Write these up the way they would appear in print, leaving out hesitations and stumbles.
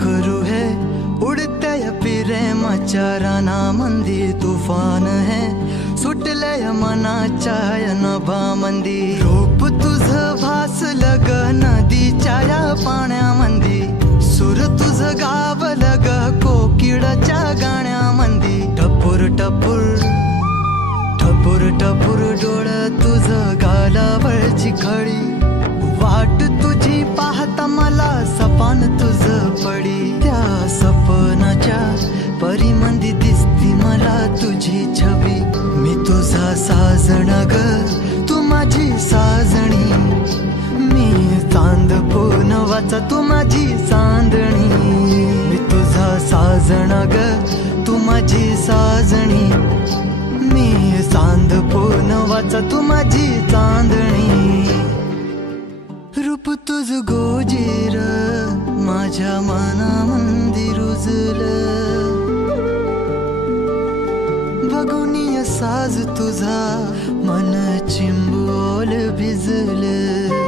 घुंघरू है उड़ते प्रेमाच्या रानामंदी तुफान है सुटले मनाच्या नभामंदी रूप तुझ भासलं ग नदीच्या या पाण्यामंदी सूर तुझ गावलं ग कोकिळाच्या गाण्यामंदी टपूर टपूर टपूर टपूर डोळं तुझ गालावरची खळी वाट तुझी पाहता मला सपान तुझ पडी त्या सपनाच्या परिमंदी दिसती मला तुझी छबी मी तुझा साजण ग तू माझी साजणी मी चांद पूनवाचा तू माझी चांदणी मी तुझा साजण ग तू माझी साजणी मी चांद पूनवाचा तू माझी चांदणी रूप तुझ गोजीर माझ्या मनामंदी रुजलं बघुनिय साज तुझा मन चिंबोल भिजलं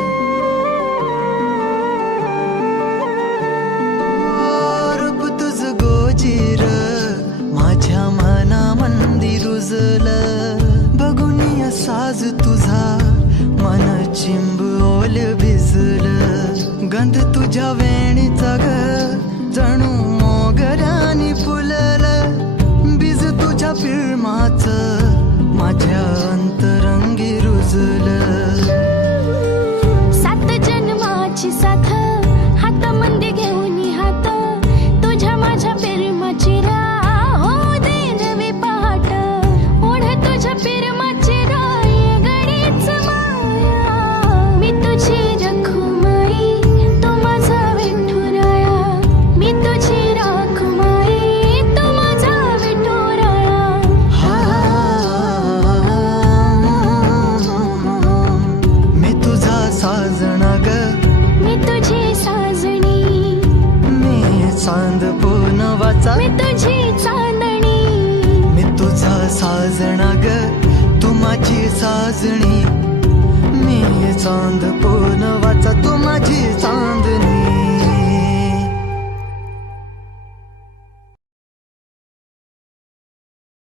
रूप तुझ गोजीर माझ्या मनामंदी रुजलं बघुनिय साज तुझा मन चिंबोल भिजलं गंध तुझ्या वेणीचा ग जणू मोगऱ्यानी फुललं बीज तुझ्या पिळमाचं माझ्या अंतरंगी रुजलं सात जन्माची साथ हातामध्ये घेऊन हात तुझ्या माझ्या प्रेमाची राह हो दे नवी पहाट ओढ तुझ्या प्रेमाची राय गडीच माया मी तुझी रखुमाई तू माझा विठुराया मी तुझी रखुमाई तू माझा विठुराया मी तुझा साजणा ग मी तुझी साजणी मी चांद पूनवाचा मी तुझी चांदणी मी तुझा साजणा ग तू माझी साजणी मी चांद